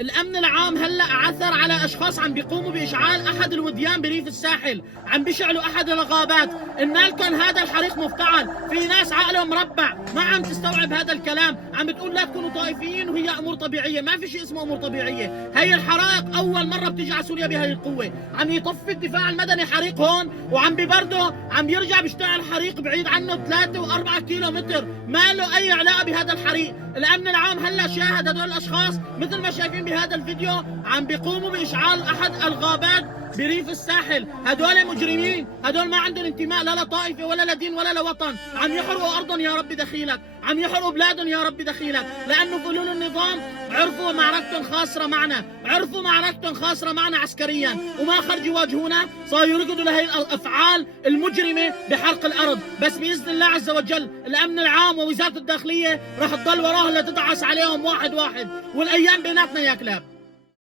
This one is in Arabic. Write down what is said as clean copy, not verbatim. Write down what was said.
الامن العام هلا عثر على اشخاص عم بيقوموا باشعال احد الوديان بريف الساحل، عم بيشعلوا احد الغابات. قلنا لكم هذا الحريق مفتعل، في ناس عقلهم مربع ما عم تستوعب هذا الكلام، عم بتقول لا تكونوا طائفيين وهي امور طبيعيه، ما في شيء اسمه امور طبيعيه، هي الحرائق اول مره بتيجي على سوريا بهي القوه، عم يطفي الدفاع المدني حريق هون وعم ببرده عم يرجع بيشتعل حريق بعيد عنه 3 و4 كيلو متر، ما له اي علاقه بهذا الحريق. الامن العام هلا شاهد هدول الاشخاص مثل ما شايفين بهذا الفيديو عم بيقوموا باشعال احد الغابات بريف الساحل. هدول مجرمين، هدول ما عندهم انتماء لا لطائفه ولا لدين ولا لوطن، عم يحرقوا ارضهم يا رب دخيلك، عم يحرقوا بلادهم يا رب دخيلك، لانه فلول النظام عرفوا معركتهم خاسره معنا، عرفوا معركتهم خاسره معنا عسكريا، وما خرجوا يواجهونا، صاروا يركضوا لهي الافعال المجرمه بحرق الارض. بس باذن الله عز وجل الامن العام ووزاره الداخليه راح تضل وراهم لتدعس عليهم واحد واحد، والايام بيناتنا يا كلاب.